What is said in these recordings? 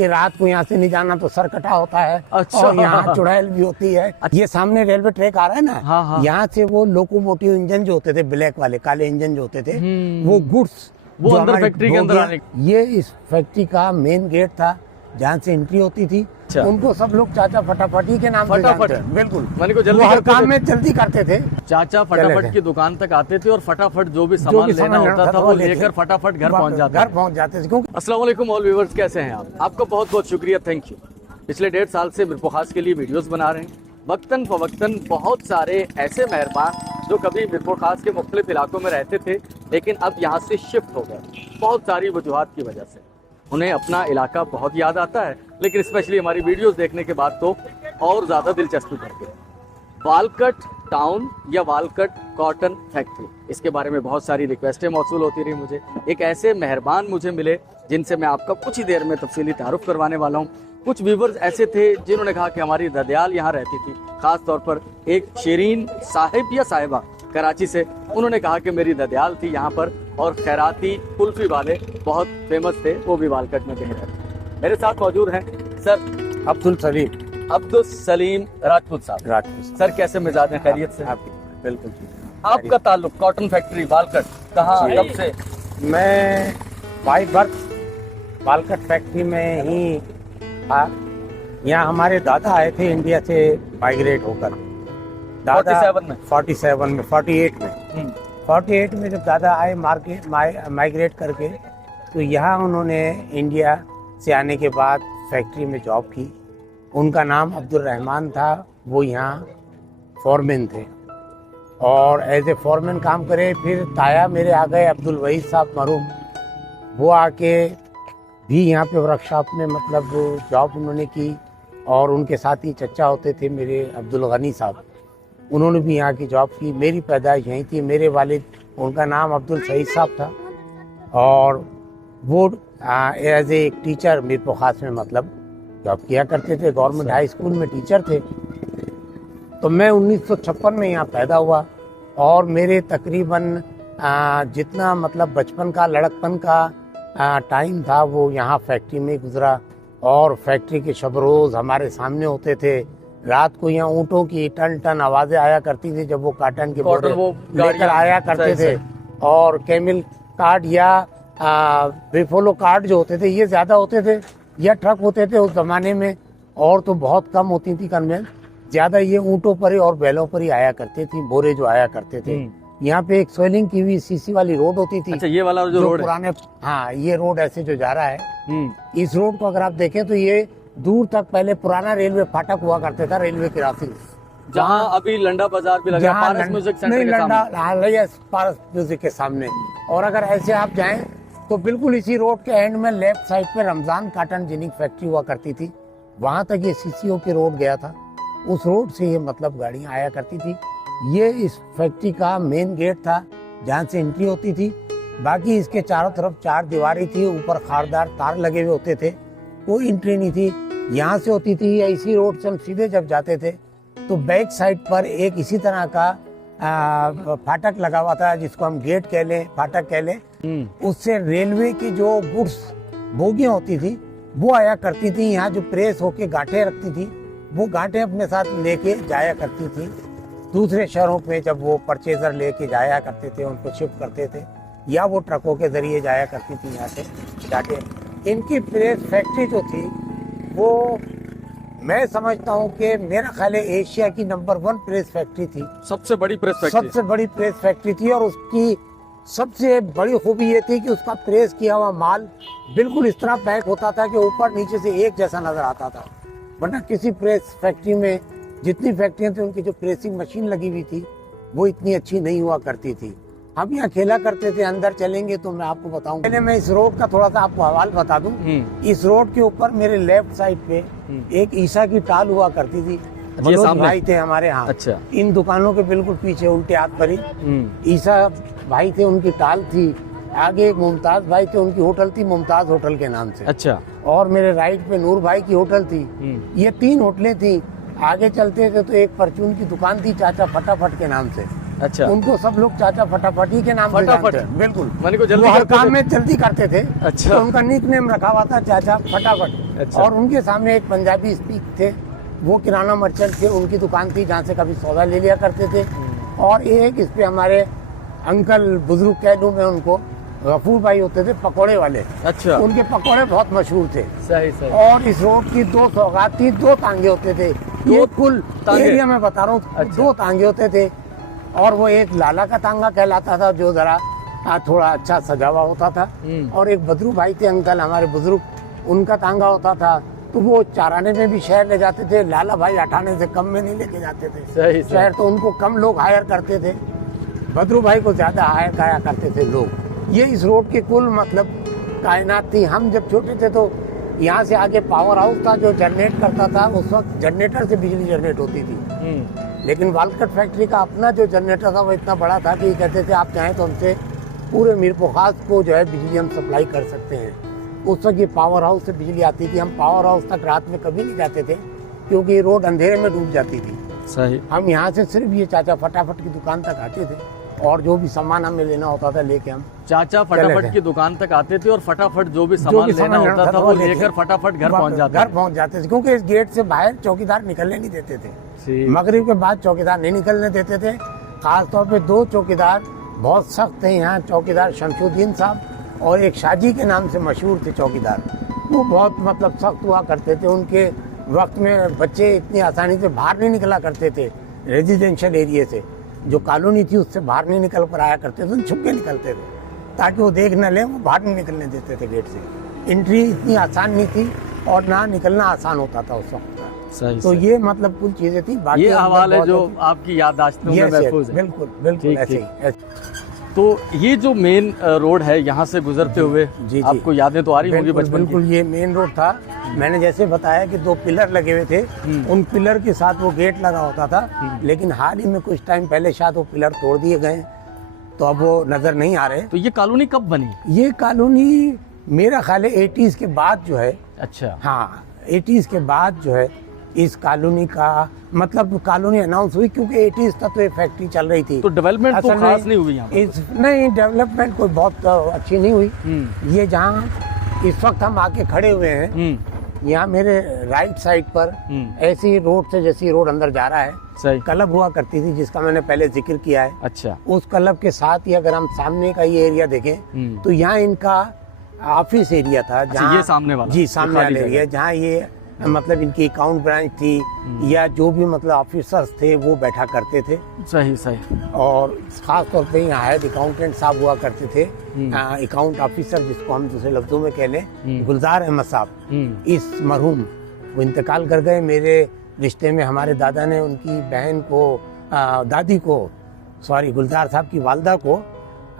कि रात को यहाँ से नहीं जाना तो सर कटा होता है। अच्छा। और यहाँ चुड़ैल भी होती है। ये सामने रेलवे ट्रैक आ रहा है ना, हाँ, हाँ। यहाँ से वो लोकोमोटिव इंजन जो होते थे, ब्लैक वाले काले इंजन जो होते थे, वो गुड्स वो अंदर फैक्ट्री के अंदर आने। ये इस फैक्ट्री का मेन गेट था जहाँ से एंट्री होती थी। अच्छा। उनको सब लोग चाचा फटाफटी के नाम से जानते हैं। बिल्कुल, मैंने को जल्दी वो हर करते काम थे। में जल्दी करते थे। चाचा फटाफट की दुकान तक आते थे और फटाफट जो भी सामान लेना होता था वो लेकर फटाफट घर पहुंच जाते थे। क्योंकि अस्सलाम वालेकुम ऑल व्यूअर्स, कैसे हैं आप? आपका बहुत बहुत शुक्रिया, थैंक यू। पिछले 1.5 साल से मिरपुर खास के लिए वीडियोस बना रहे हैं। वक्तन फवक्तन बहुत सारे ऐसे मेहरबान जो कभी मिरपुर खास के मुख्तलिफ इलाकों में रहते थे लेकिन अब यहाँ से शिफ्ट हो गए, बहुत सारी वजूहात की वजह से। उन्हें अपना इलाका बहुत याद आता है, लेकिन स्पेशली हमारी वीडियोस देखने के बाद तो और ज़्यादा दिलचस्पी बढ़ गई। वालकट टाउन या वालकट कॉटन फैक्ट्री, इसके बारे में बहुत सारी रिक्वेस्टें मौसूल होती रही मुझे। एक ऐसे मेहरबान मुझे मिले जिनसे मैं आपका कुछ ही देर में तफसीली तारुफ करवाने वाला हूँ। कुछ व्यूवर्स ऐसे थे जिन्होंने कहा कि हमारी ददयाल यहाँ रहती थी, खास तौर पर एक शिरीन साहिब या साहिबा कराची से। उन्होंने कहा कि मेरी ददयाल थी यहाँ पर और खैराती कुल्फी वाले बहुत फेमस थे, वो भी वालकट में कहीं रहते। मेरे साथ मौजूद हैं सर अब्दुल सलीम राजपूत साहब। सर कैसे मिजाज हैं, खैरियत से? बिल्कुल। आपका ताल्लुक कॉटन फैक्ट्री वालकट कहाँ, कब से? मैं बाई बर्थ वालकट फैक्ट्री में ही था। यहाँ हमारे दादा आए थे इंडिया से माइग्रेट होकर। 47 में 47 में 48 में जब दादा आए माइग्रेट करके, तो यहाँ उन्होंने इंडिया से आने के बाद फैक्ट्री में जॉब की। उनका नाम अब्दुल रहमान था, वो यहाँ फॉरमैन थे और एज ए फॉरमैन काम करे। फिर ताया मेरे आ गए अब्दुल वहीद साहब मरूम, वो आके भी यहाँ पे वर्कशॉप में मतलब जॉब उन्होंने की। और उनके साथ ही चचा होते थे मेरे अब्दुल गनी साहब, उन्होंने भी यहाँ की जॉब की। मेरी पैदाइश यहीं थी। मेरे वालिद, उनका नाम अब्दुल सईद साहब था और वो एज ए टीचर मिरपुर खास में मतलब जॉब किया करते थे। गवर्नमेंट हाई स्कूल में टीचर थे। तो मैं 1956 में यहाँ पैदा हुआ और मेरे तकरीबन जितना मतलब बचपन का लड़कपन का टाइम था वो यहाँ फैक्ट्री में गुजरा। और फैक्ट्री के शब रोज़ हमारे सामने होते थे। रात को यहाँ ऊँटों की टन टन आवाज़ें आया करती थी जब वो काटन के बोरे लेकर आया करते थे। और कैमिल कार्ड या बिफोलो कार्ड जो होते थे ये ज़्यादा होते थे, या ट्रक होते थे उस ज़माने में, और तो बहुत कम होती थी कन्वेंस। ज़्यादा ये ऊँटों पर ही और बैलों पर ही आया करते थी बोरे जो आया करते थे। यहाँ पे एक सोलिंग की हुई सीसी वाली रोड होती थी। अच्छा, ये वाला जो रोड पुराने, हाँ, ये रोड ऐसे जो जा रहा है, इस रोड को अगर आप देखें तो ये दूर तक पहले पुराना रेलवे फाटक हुआ करता था, रेलवे क्रॉसिंग, जहाँ अभी लंडा बाजार भी लगा, पारस म्यूजिक सेंटर के सामने। पारस म्यूजिक के सामने। और अगर ऐसे आप जाएं तो बिल्कुल इसी रोड के एंड में लेफ्ट साइड पे रमजान काटन जिनिंग फैक्ट्री हुआ करती थी। वहां तक ये सीसीओ के रोड गया था। उस रोड से ये मतलब गाड़ियां आया करती थी। ये इस फैक्ट्री का मेन गेट था जहाँ से एंट्री होती थी। बाकी इसके चारों तरफ 4 दीवारें थी, ऊपर खारदार तार लगे हुए होते थे, कोई एंट्री नहीं थी। यहाँ से होती थी या इसी रोड से हम सीधे जब जाते थे तो बैक साइड पर एक इसी तरह का फाटक लगा हुआ था जिसको हम गेट कह लें, फाटक कह लें। उससे रेलवे की जो गुड्स बोगियां होती थी वो आया करती थी। यहाँ जो प्रेस होके गांठें रखती थी वो गांठें अपने साथ लेके जाया करती थी दूसरे शहरों पे। जब वो परचेजर लेके जाया करते थे उनको शिफ्ट करते थे, या वो ट्रकों के जरिए जाया करती थी यहाँ से जाके। इनकी प्रेस फैक्ट्री जो थी वो मैं समझता हूँ कि मेरा ख्याल है एशिया की नंबर 1 प्रेस फैक्ट्री थी। सबसे बड़ी प्रेस फैक्ट्री, सबसे बड़ी प्रेस फैक्ट्री थी। और उसकी सबसे बड़ी खूबी ये थी कि उसका प्रेस किया हुआ माल बिल्कुल इस तरह पैक होता था कि ऊपर नीचे से एक जैसा नजर आता था। वरना किसी प्रेस फैक्ट्री में, जितनी फैक्ट्रियां थी, उनकी जो प्रेसिंग मशीन लगी हुई थी वो इतनी अच्छी नहीं हुआ करती थी। हम यहाँ खेला करते थे, अंदर चलेंगे तो मैं आपको बताऊं। पहले मैं इस रोड का थोड़ा सा आपको हवाल बता दूं। इस रोड के ऊपर मेरे लेफ्ट साइड पे एक ईसा की टाल हुआ करती थी। मनोज भाई थे हमारे यहाँ। अच्छा। इन दुकानों के बिल्कुल पीछे उल्टे हाथ पर ही ईसा भाई थे, उनकी टाल थी। आगे एक मुमताज भाई थे, उनकी होटल थी मुमताज होटल के नाम से। अच्छा। और मेरे राइट पे नूर भाई की होटल थी। ये 3 होटलें थी। आगे चलते थे तो एक परचून की दुकान थी चाचा फटाफट के नाम से, अच्छा। उनको सब लोग चाचा फटाफटी के नाम से फटाफट। जानते हैं। बिल्कुल, मैंने को वो जल्दी हर करते काम थे। में जल्दी करते थे। अच्छा। तो उनका निक नेम रखा हुआ था चाचा फटाफट। अच्छा। और उनके सामने एक पंजाबी स्पीक थे, वो किराना मर्चेंट थे, उनकी दुकान थी जहाँ से कभी सौदा ले लिया करते थे। और एक इस पे हमारे अंकल बुजुर्ग कह लूँ मैं उनको, गफूर भाई होते थे पकोड़े वाले। अच्छा। उनके पकोड़े बहुत मशहूर थे। सही सही। और इस रोड की दो सौगात थी, दो तांगे होते थे। ये कुल तांगे? एरिया में बता रहा हूँ, अच्छा। दो तांगे होते थे। और वो एक लाला का तांगा कहलाता था जो जरा थोड़ा अच्छा सजा हुआ होता था। और एक बदरू भाई थे अंकल हमारे बुजुर्ग, उनका तांगा होता था। तो वो चाराने में भी शहर ले जाते थे, लाला भाई अठाने से कम में नहीं लेके जाते थे सही शहर, तो उनको कम लोग हायर करते थे, बदरू भाई को ज्यादा हायर करा करते थे लोग। ये इस रोड की कुल मतलब कायनात थी। हम जब छोटे थे तो यहाँ से आगे पावर हाउस था जो जनरेट करता था, उस वक्त जनरेटर से बिजली जनरेट होती थी। लेकिन वालकट फैक्ट्री का अपना जो जनरेटर था वो इतना बड़ा था कि कहते थे आप चाहें तो हमसे पूरे मीरपुखास को जो है बिजली हम सप्लाई कर सकते हैं। उस वक्त ये पावर हाउस से बिजली आती थी। हम पावर हाउस तक रात में कभी नहीं जाते थे क्योंकि रोड अंधेरे में डूब जाती थी। सही। हम यहाँ से सिर्फ ये चाचा फटाफट की दुकान तक आते थे और जो भी सामान हमें लेना होता था लेके हम चाचा चले फटाफट थे। की दुकान तक आते थे और फटाफट जो भी जो सामान भी लेना सामान होता था वो लेकर फटाफट घर पहुंच जाते थे क्योंकि इस गेट से बाहर चौकीदार निकलने नहीं देते थे। थे। मगरिब के बाद चौकीदार नहीं निकलने देते थे। खास तौर पे दो चौकीदार बहुत सख्त थे यहाँ, चौकीदार शमशुद्दीन साहब और एक शाजी के नाम से मशहूर थे चौकीदार। वो बहुत मतलब सख्त हुआ करते थे। उनके वक्त में बच्चे इतनी आसानी से बाहर नहीं निकला करते थे रेजिडेंशियल एरिया से, जो कॉलोनी थी उससे बाहर नहीं निकल कर आया करते थे, छुप के निकलते थे ताकि वो देख न ले, वो बाहर नहीं निकलने देते थे गेट से। एंट्री इतनी आसान नहीं थी और ना निकलना आसान होता था उस वक्त। सही तो सही। ये मतलब कुछ चीजें थी। बाकी ये अंदर हवाले बहुत जो होती- आपकी याददाश्तों में Yes, yes, महफूज है। बिल्कुल बिल्कुल ठीक, ऐसे ठीक। ही ऐसे। तो ये जो मेन रोड है यहाँ से गुजरते हुए जी। आपको यादें तो आ रही होंगी बिल्कुल बचपन की। बिल्कुल, ये मेन रोड था। मैंने जैसे बताया कि दो पिलर लगे हुए थे, उन पिलर के साथ वो गेट लगा होता था। लेकिन हाल ही में कुछ टाइम पहले शायद वो पिलर तोड़ दिए गए, तो अब वो नजर नहीं आ रहे। तो ये कॉलोनी कब बनी? ये कॉलोनी मेरा ख्याल है 80s के बाद जो है, अच्छा। हाँ 80s के बाद जो है इस कॉलोनी का मतलब कॉलोनी अनाउंस हुई, क्योंकि 80s तक तो ये फैक्ट्री चल रही थी। तो डेवलपमेंट तो असल में खास नहीं हुई यहाँ पर। नहीं, डेवलपमेंट कोई बहुत अच्छी नहीं हुई। ये जहाँ इस वक्त हम आके खड़े हुए हैं, यहाँ मेरे राइट साइड पर ऐसी रोड से जैसी रोड अंदर जा रहा है, सही। क्लब हुआ करती थी जिसका मैंने पहले जिक्र किया है। अच्छा। उस क्लब के साथ ही अगर हम सामने का ये एरिया देखें तो यहाँ इनका ऑफिस एरिया था। जहाँ ये सामने वाला? जी, ये सामने खाली वाला एरिया जहाँ ये मतलब इनकी अकाउंट ब्रांच थी या जो भी मतलब ऑफिसर्स थे वो बैठा करते थे। सही सही। और खास तौर पे यहाँ हेड अकाउंटेंट साहब हुआ करते थे, अकाउंट ऑफिसर जिसको हम दूसरे लफ्जों में कह लें, गुलजार अहमद साहब। इस मरहूम वो इंतकाल कर गए। मेरे रिश्ते में हमारे दादा ने उनकी बहन को दादी को गुलजार साहब की वालदा को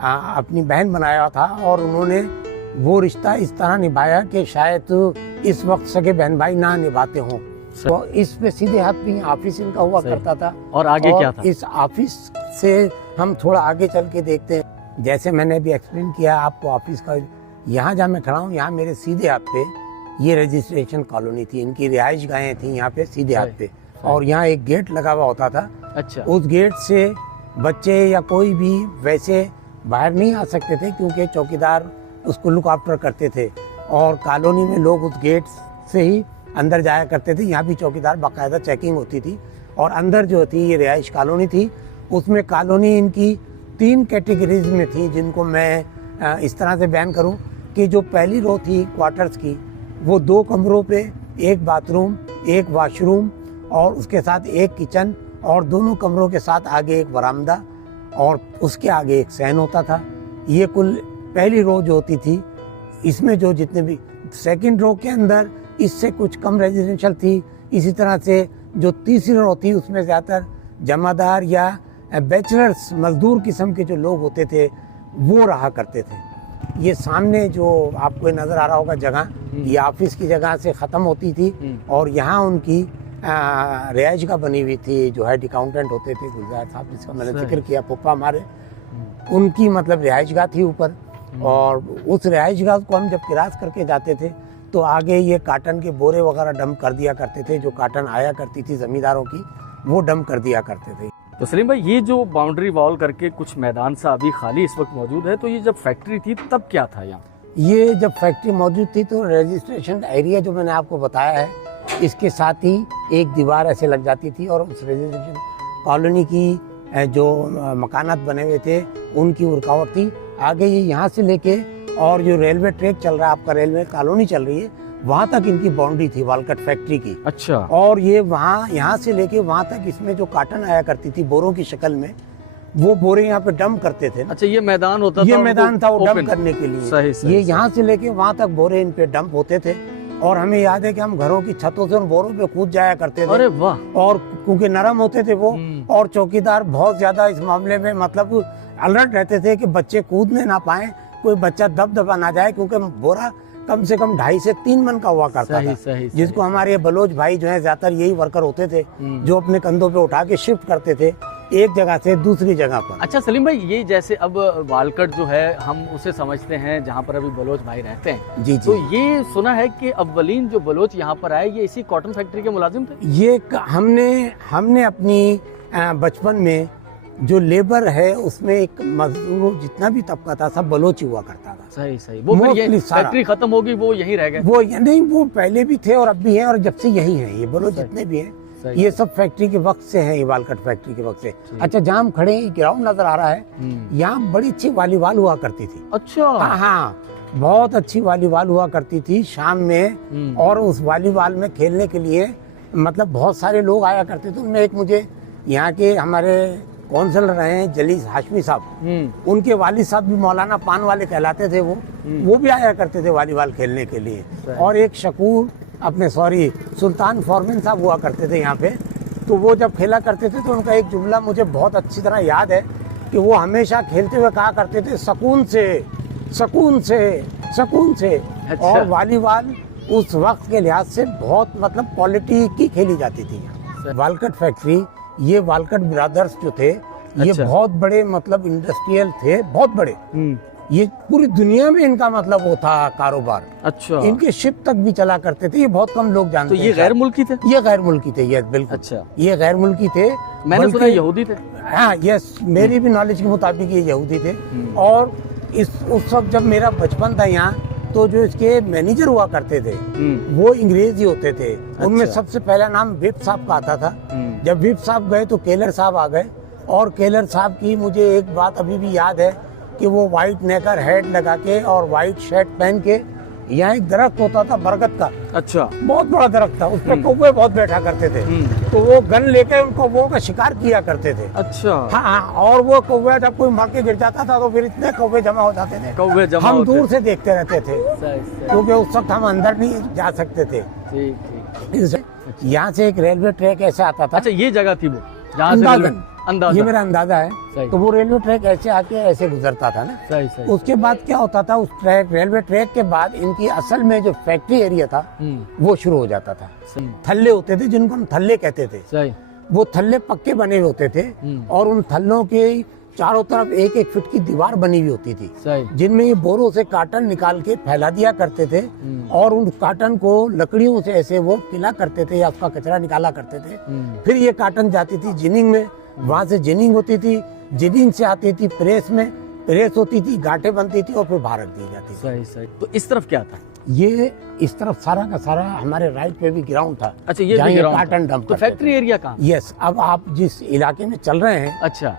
अपनी बहन बनाया था और उन्होंने वो रिश्ता इस तरह निभाया कि शायद इस वक्त सगे बहन भाई ना निभाते हों। तो इस पे सीधे हाथ भी ऑफिस इनका हुआ करता था। और आगे क्या था? इस ऑफिस से हम थोड़ा आगे चल के देखते हैं। जैसे मैंने अभी एक्सप्लेन किया आपको ऑफिस का, यहाँ जहाँ मैं खड़ा हूँ यहाँ मेरे सीधे हाथ पे ये रजिस्ट्रेशन कॉलोनी थी, इनकी रिहाइश गाहें थी यहाँ पे सीधे हाथ पे। और यहाँ एक गेट लगा हुआ होता था। अच्छा। उस गेट से बच्चे या कोई भी वैसे बाहर नहीं आ सकते थे क्योंकि चौकीदार उसको लुक आफ्टर करते थे और कॉलोनी में लोग उस गेट से ही अंदर जाया करते थे। यहाँ भी चौकीदार बाकायदा चेकिंग होती थी। और अंदर जो थी ये रिहाइश कॉलोनी थी, उसमें कॉलोनी इनकी 3 कैटेगरीज में थी जिनको मैं इस तरह से बयान करूं कि जो पहली रो थी क्वार्टर्स की, वो 2 कमरों पे 1 बाथरूम, 1 वॉशरूम और उसके साथ 1 किचन और दोनों कमरों के साथ आगे 1 बरामदा और उसके आगे 1 सहन होता था। ये कुल पहली रो जो होती थी। इसमें जो जितने भी सेकंड रो के अंदर इससे कुछ कम रेजिडेंशियल थी। इसी तरह से जो तीसरी रो थी उसमें ज़्यादातर जमादार या बैचलर्स मजदूर किस्म के जो लोग होते थे वो रहा करते थे। ये सामने जो आपको नज़र आ रहा होगा जगह, ये ऑफिस की जगह से ख़त्म होती थी और यहाँ उनकी रिहाइश का बनी हुई थी। जो हेड अकाउंटेंट होते थे गुलजार साहब जिसका मैंने जिक्र किया, पप्पा हमारे, उनकी मतलब रिहाइश गाह थी ऊपर। और उस रिहाइश गाह को हम जब क्रॉस करके जाते थे तो आगे ये काटन के बोरे वगैरह डंप कर दिया करते थे। जो काटन आया करती थी ज़मींदारों की वो डंप कर दिया करते थे। तो सलीम भाई, ये जो बाउंड्री वॉल करके कुछ मैदान सा अभी खाली इस वक्त मौजूद है, तो ये जब फैक्ट्री थी तब क्या था यहाँ? ये जब फैक्ट्री मौजूद थी तो रजिस्ट्रेशन एरिया जो मैंने आपको बताया है, इसके साथ ही एक दीवार ऐसे लग जाती थी और उस रजिस्ट्रेशन कॉलोनी की जो मकानात बने हुए थे उनकी रुकावट थी। आगे ये यहाँ से लेके और जो रेलवे ट्रैक चल रहा है, आपका रेलवे कॉलोनी चल रही है, वहाँ तक इनकी बाउंड्री थी वालकट फैक्ट्री की। अच्छा। और ये वहाँ यहाँ से लेके वहाँ तक इसमें जो काटन आया करती थी बोरों की शक्ल में, वो बोरे यहाँ पे डंप करते थे। अच्छा, ये मैदान होता ये था, मैदान था वो डंप करने के लिए। सही, ये यहाँ से लेके वहाँ तक बोरे इन पे डंप होते थे और हमें याद है कि हम घरों की छतों से उन बोरों पे कूद जाया करते थे। अरे वाह। और क्योंकि नरम होते थे वो, और चौकीदार बहुत ज्यादा इस मामले में मतलब अलर्ट रहते थे कि बच्चे कूदने ना पाए, कोई बच्चा दबा ना जाए, क्योंकि बोरा कम से कम 2.5 से 3 मन का हुआ करता था। सही। जिसको हमारे बलोच भाई जो है ज्यादातर यही वर्कर होते थे जो अपने कंधों पे उठा के शिफ्ट करते थे एक जगह से दूसरी जगह पर। अच्छा सलीम भाई, ये जैसे अब वालकट जो है हम उसे समझते हैं जहाँ पर अभी बलोच भाई रहते हैं। जी। तो ये सुना है कि अव्वलीन जो बलोच यहाँ पर आए ये इसी कॉटन फैक्ट्री के मुलाजिम थे। ये हमने अपनी बचपन में जो लेबर है उसमें एक मजदूर जितना भी तबका था सब बलोच हुआ करता था। सही। वो फिर ये फैक्ट्री खत्म होगी वो यहीं रह गए? वो नहीं, वो पहले भी थे और अब भी हैं, और जब से यही हैं ये बलोच जितने भी हैं ये सब फैक्ट्री के वक्त से हैं, ये वालकट फैक्ट्री के वक्त से। अच्छा, जहाँ हम खड़े हैं ग्राउंड नजर आ रहा है, यहाँ बड़ी अच्छी वॉलीबॉल हुआ करती थी। अच्छा। हाँ, बहुत अच्छी वॉलीबॉल हुआ करती थी शाम में, और उस वॉलीबॉल में खेलने के लिए मतलब बहुत सारे लोग आया करते थे। उनमें एक मुझे यहाँ के हमारे काउंसलर रहे हैं जलीस हाशमी साहब, उनके वालिद साहब भी मौलाना पान वाले कहलाते थे, वो भी आया करते थे वॉलीबॉल खेलने के लिए। और एक शकूर सुल्तान फॉरमैन साहब हुआ करते थे यहाँ पे, तो वो जब खेला करते थे तो उनका एक जुमला मुझे बहुत अच्छी तरह याद है कि वो हमेशा खेलते हुए कहा करते थे, सुकून से। अच्छा। और वॉलीबॉल उस वक्त के लिहाज से बहुत मतलब क्वालिटी की खेली जाती थी यहाँ। वालकट फैक्ट्री, ये वालकट ब्रदर्स जो थे ये अच्छा। बहुत बड़े मतलब इंडस्ट्रियल थे, बहुत बड़े। ये पूरी दुनिया में इनका मतलब वो था कारोबार। अच्छा। इनके शिप तक भी चला करते थे, ये बहुत कम लोग जानते तो ये गैर मुल्की थे? ये गैर मुल्की थे, यस बिल्कुल। अच्छा। ये गैर मुल्की थे। मैंने सुना यहूदी थे। हाँ, यस, मेरी भी नॉलेज के मुताबिक ये यहूदी थे। और उस वक्त जब मेरा बचपन था यहाँ, तो जो इसके मैनेजर हुआ करते थे वो अंग्रेज ही होते थे। उनमें सबसे पहला नाम विप साहब का आता था। जब विप साहब गए तो केलर साहब आ गए, और केलर साहब की मुझे एक बात अभी भी याद है कि वो वाइट नेकर हेड लगा के और वाइट शर्ट पहन के, यहाँ एक दरख्त होता था बरगद का। अच्छा। बहुत बड़ा दरख्त था, उस पर कौवे बहुत बैठा करते थे, तो वो गन लेके उन कौवों का शिकार किया करते थे। अच्छा। हाँ, और वो कौवा जब कोई मर के गिर जाता था तो फिर इतने कौवे जमा हो जाते थे, हम दूर से देखते रहते थे, क्योंकि उस वक्त हम अंदर नहीं जा सकते थे। यहाँ से एक रेलवे ट्रैक ऐसे आता था। अच्छा, ये जगह थी वो अंदाज़ा, ये मेरा अंदाजा है। तो वो रेलवे ट्रैक ऐसे आके ऐसे गुजरता था ना। सही। उसके बाद क्या होता था, उस रेलवे ट्रैक के बाद इनकी असल में जो फैक्ट्री एरिया था वो शुरू हो जाता था। थल्ले होते थे जिनको हम थल्ले कहते थे। सही। वो थल्ले पक्के बने हुए होते थे, और उन थल्लों के चारों तरफ 1-1 फीट की दीवार बनी हुई होती थी, जिनमें ये बोरों से काटन निकाल के फैला दिया करते थे, और उन काटन को लकड़ियों से ऐसे वो पिला करते थे या उसका कचरा निकाला करते थे। फिर ये काटन जाती थी जिनिंग में, वहाँ से जिनिंग होती थी, जिनिंग से आती थी प्रेस में, प्रेस होती थी, गांठें बनती थी और फिर बाहर रख दी जाती थी। सही। तो इस तरफ क्या था? ये इस तरफ सारा का सारा हमारे राइट पे भी ग्राउंड था। अच्छा, ये भी ग्राउंड काटन डंप। तो फैक्ट्री एरिया कहाँ? यस, अब आप जिस इलाके में चल रहे हैं, अच्छा,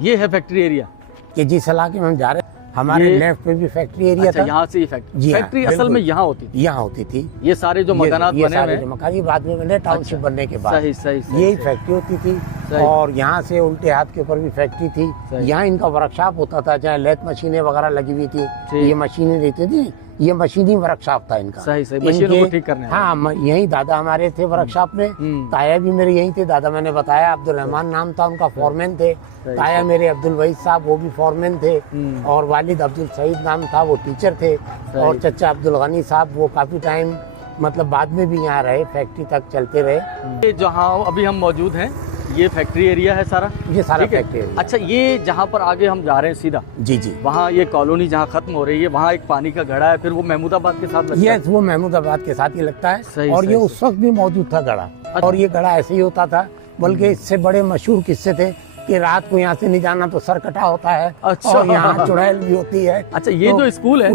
ये है फैक्ट्री एरिया कि जिस इलाके में हम जा रहे हैं, हमारे लेफ्ट पे भी फैक्ट्री एरिया था। यहाँ से फैक्ट्री असल में यहाँ होती थी। यहाँ होती थी। ये सारे जो मकानात बने हुए हैं, मकान बाद में बने टाउनशिप बनने के बाद। सही। यही फैक्ट्री होती थी, और यहाँ से उल्टे हाथ के ऊपर भी फैक्ट्री थी। यहाँ इनका वर्कशॉप होता था, चाहे लेथ मशीनें वगैरह लगी हुई थी, ये मशीनें रहती थी, ये मशीनिंग वर्कशॉप था इनका। सही। मशीनों को ठीक करने। हाँ, यही दादा हमारे थे वर्कशॉप में, ताया भी मेरे यही थे। दादा मैंने बताया अब्दुल रहमान नाम था उनका, फॉरमैन थे। ताया मेरे अब्दुल वहीद साहब, वो भी फॉरमैन थे, और वालिद अब्दुल सईद नाम था, वो टीचर थे। और चचा अब्दुल गनी साहब, वो काफी टाइम मतलब बाद में भी यहाँ रहे, फैक्ट्री तक चलते रहे। जहाँ अभी हम मौजूद हैं ये फैक्ट्री एरिया है सारा? ये सारा फैक्ट्री एरिया। अच्छा, ये जहाँ पर आगे हम जा रहे हैं सीधा, जी, वहाँ ये कॉलोनी जहाँ खत्म हो रही है, वहाँ एक पानी का घड़ा है, फिर वो महमूदाबाद के साथ लगता है? यस, वो महमूदाबाद के साथ ही लगता है। और ये उस वक्त भी मौजूद था घड़ा। और ये घड़ा ऐसे ही होता था बल्कि इससे बड़े मशहूर किस्से थे कि रात को यहाँ से नहीं जाना तो सर कटा होता है। अच्छा। और यहाँ चुड़ैल भी होती है। अच्छा, ये तो जो स्कूल है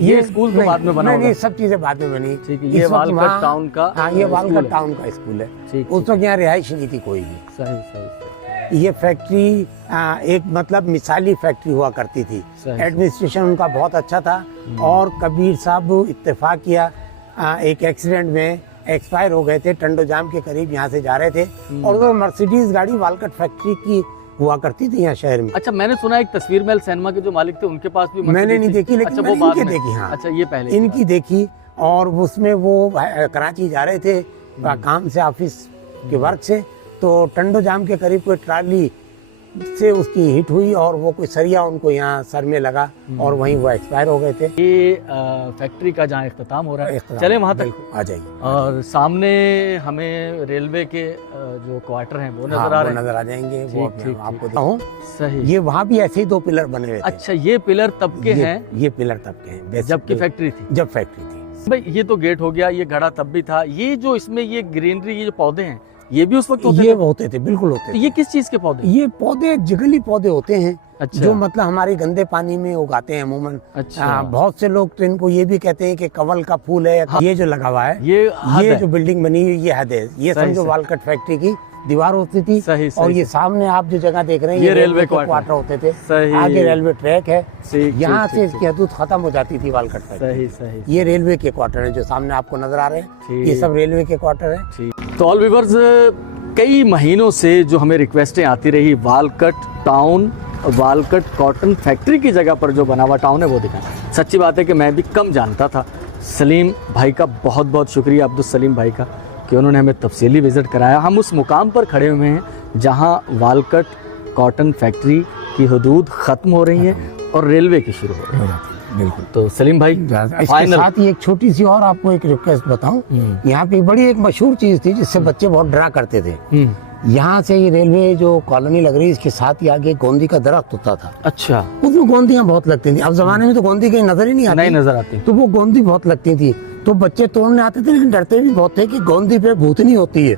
ये स्कूल तो बाद में बना नहीं, होगा। सब चीजें बाद में बनी। ठीक है, इस ये वक्त वालकट वहाँ- टाउन का हाँ, ये स्कूल वालकट है। टाउन का स्कूल है। ठीक, उस वक्त यहाँ रिहाइश नहीं थी कोई भी। सही सही ये फैक्ट्री एक मतलब मिसाली फैक्ट्री हुआ करती थी। सही। एडमिनिस्ट्रेशन उनका बहुत अच्छा था। और कबीर साहब इत्तेफाक किया, एक एक्सीडेंट में एक्सपायर हो गए थे, टंडो जाम के करीब यहाँ से जा रहे थे। और वो मर्सिडीज गाड़ी वालकट फैक्ट्री की हुआ करती थी यहाँ शहर में। अच्छा, मैंने सुना एक तस्वीर महल सिनेमा के जो मालिक थे उनके पास भी मैंने मर्सिडीज नहीं थी। देखी, लेकिन अच्छा, मैंने वो बाद इनके में देखी। हाँ, अच्छा, ये पहले इनकी देखी। और उसमें वो कराची जा रहे थे काम से, ऑफिस के वर्क से, तो टंडो जाम के करीब कोई ट्राली से उसकी हिट हुई और वो कोई सरिया उनको यहाँ सर में लगा और वहीं वो एक्सपायर हो गए थे। ये फैक्ट्री का जहाँ इख्तिताम हो रहा है, इख्तिताम, चले वहाँ तक। बिल्कुल, आ जाइए। और सामने हमें रेलवे के जो क्वार्टर हैं वो नजर हाँ, आ वो रहे हैं। नजर आ जाएंगे। ठीक, वो ठीक, आपको ठीक। दिखाऊं। सही। ये वहाँ भी ऐसे ही 2 पिलर बने हुए थे। अच्छा, ये पिलर तब के हैं ये पिलर तब के हैं, जबकि फैक्ट्री थी। जब फैक्ट्री थी। भाई, ये तो गेट हो गया, ये घड़ा तब भी था। ये जो इसमें ये ग्रीनरी, ये जो पौधे हैं, ये भी उस वक्त होते ये थे? होते थे, बिल्कुल होते तो थे। ये किस चीज के पौधे? ये पौधे जंगली पौधे होते हैं। अच्छा। जो मतलब हमारे गंदे पानी में उगाते हैं अमूमन। अच्छा। बहुत से लोग तो इनको ये भी कहते हैं कि कवल का फूल है। हाँ। ये जो लगा हुआ है, ये हद है। जो बिल्डिंग बनी हुई, ये हद है। ये सही, समझो सही। वालकट फैक्ट्री की दीवार होती थी। सही, सही, और ये सही। सामने आप जो जगह देख रहे हैं, ये रेलवे के क्वार्टर होते थे। सही। आगे रेलवे ट्रैक है। ठीक, यहाँ ठीक, से ठीक, इसकी हदूद खत्म हो जाती थी वालकट फैक्ट्री। सही सही। ये रेलवे के क्वार्टर है जो सामने आपको नजर आ रहे हैं। ठीक। ये सब रेलवे के क्वार्टर है। ठीक। तो ऑल व्यूअर्स, कई महीनों से जो हमें रिक्वेस्टें आती रही वालकट टाउन, वालकट कॉटन फैक्ट्री की जगह पर जो बना हुआ टाउन है वो दिखाएं। सच्ची बात है कि मैं भी कम जानता था। सलीम भाई का बहुत बहुत शुक्रिया, अब्दुल सलीम भाई का, कि उन्होंने हमें तफसीली विज़िट कराया। हम उस मुकाम पर खड़े हुए हैं जहां वालकट कॉटन फैक्ट्री की हदूद ख़त्म हो रही हैं और रेलवे की शुरू हो रही है। बिल्कुल। तो सलीम भाई, इसके फाइनल। साथ ही एक छोटी सी और आपको एक रिक्वेस्ट बताऊं। यहाँ पे बड़ी एक मशहूर चीज थी जिससे बच्चे बहुत डरा करते थे। यहाँ से ये रेलवे जो कॉलोनी लग रही है, इसके साथ ही आगे गोंदी का दरख्त होता था। अच्छा। उसमें गोंदियां बहुत लगती थी। अब जमाने में तो गोंदी कहीं नजर ही नहीं आती। नहीं नजर आती। तो वो गोंदी बहुत लगती थी, तो बच्चे तोड़ने आते थे, लेकिन डरते भी बहुत थे कि गोंदी पे भूतनी होती है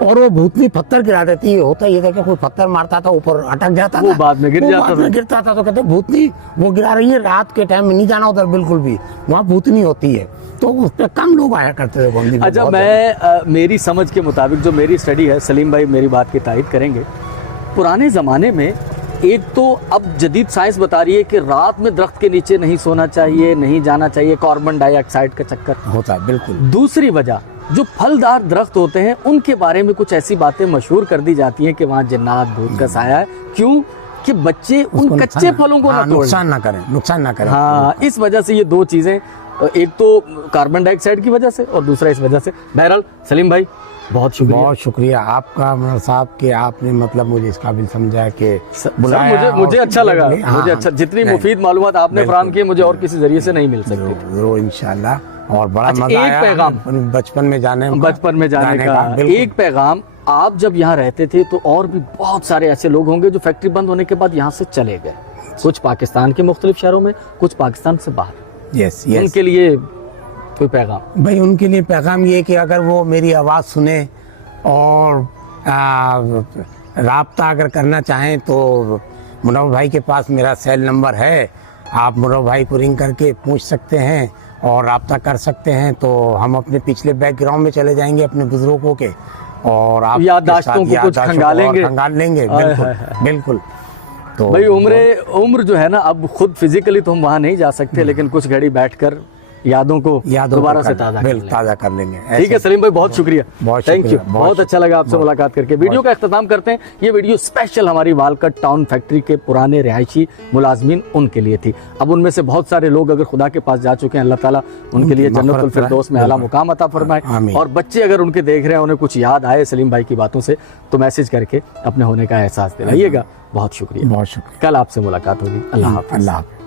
और वो भूतनी पत्थर गिरा देती है। होता ये था कि कोई पत्थर मारता था, ऊपर अटक जाता वो था, बाद में गिर वो जाता बाद था। में गिरता था। तो कहते भूतनी वो गिरा रही है, रात के टाइम में नहीं जाना उधर बिल्कुल भी, वहाँ भूतनी होती है। तो उस पर कम लोग आया करते थे गोंदी पे। अच्छा, बहुत मैं मेरी समझ के मुताबिक, जो मेरी स्टडी है, सलीम भाई मेरी बात की तायद करेंगे, पुराने ज़माने में एक तो अब जदीद साइंस बता रही है कि रात में दरख्त के नीचे नहीं सोना चाहिए, नहीं जाना चाहिए, कार्बन डाइऑक्साइड का चक्कर होता है। बिल्कुल। दूसरी वजह, जो फलदार दरख्त होते हैं उनके बारे में कुछ ऐसी बातें मशहूर कर दी जाती हैं कि वहाँ जन्नात भूत का साया है। क्यों? कि बच्चे उन कच्चे फलों को ना तोड़ें, नुकसान ना करें, नुकसान ना करें। हाँ, इस वजह से ये दो चीज़ें, एक तो कार्बन डाइऑक्साइड की वजह से और दूसरा इस वजह से। बहरहाल सलीम भाई, बहुत शुक्रिया। बहुत शुक्रिया आपका मतलब साहब कि आपने मतलब मुझे इस काबिल समझा कि बुलाया। मुझे अच्छा लगा। हाँ, मुझे अच्छा, जितनी नहीं, मुफीद मालूमात आपने बिल्कुल, फराहम की मुझे और किसी जरिए से नहीं मिल सकती। जरूर इंशाल्लाह। और बड़ा अच्छा, मजा एक आया पैगाम। बचपन में जाने का बिल्कुल। एक पैगाम, आप जब यहाँ रहते थे तो और भी बहुत सारे ऐसे लोग होंगे जो फैक्ट्री बंद होने के बाद यहाँ से चले गए, कुछ पाकिस्तान के मुख्तलिफ शहरों में, कुछ पाकिस्तान से बाहर। Yes yes. उनके लिए कोई पैगाम? भाई उनके लिए पैगाम ये कि अगर वो मेरी आवाज़ सुने और राब्ता अगर करना चाहें तो मुनव्वर भाई के पास मेरा सेल नंबर है। आप मुनव्वर भाई को रिंग करके पूछ सकते हैं और राब्ता कर सकते हैं। तो हम अपने पिछले बैकग्राउंड में चले जाएंगे अपने बुजुर्गों के, और आप याददाश्तों को कुछ खंगाल लेंगे। बिल्कुल बिल्कुल। तो भाई उम्र जो है ना, अब खुद फिजिकली तो हम वहाँ नहीं जा सकते, लेकिन कुछ घड़ी बैठकर यादों को दोबारा से ताज़ा कर लेंगे। ठीक है सलीम भाई, बहुत शुक्रिया, बहुत थैंक यू। शुक्रिया, बहुत अच्छा लगा आपसे मुलाकात करके। वीडियो का इख्तिताम करते हैं। ये वीडियो स्पेशल हमारी वालकट टाउन फैक्ट्री के पुराने रिहायशी मुलाजमीन उनके लिए थी। अब उनमें से बहुत सारे लोग अगर खुदा के पास जा चुके हैं, अल्लाह ताला उनके लिए जन्नतुल फिरदौस में आला मुकाम अता फरमाए। और बच्चे अगर उनके देख रहे हैं, उन्हें कुछ याद आए सलीम भाई की बातों से, तो मैसेज करके अपने होने का एहसास दिलाइएगा। बहुत शुक्रिया, बहुत शुक्रिया। कल आपसे मुलाकात होगी। अल्लाह हाफ़िज़। अल्लाह हाफ़िज़।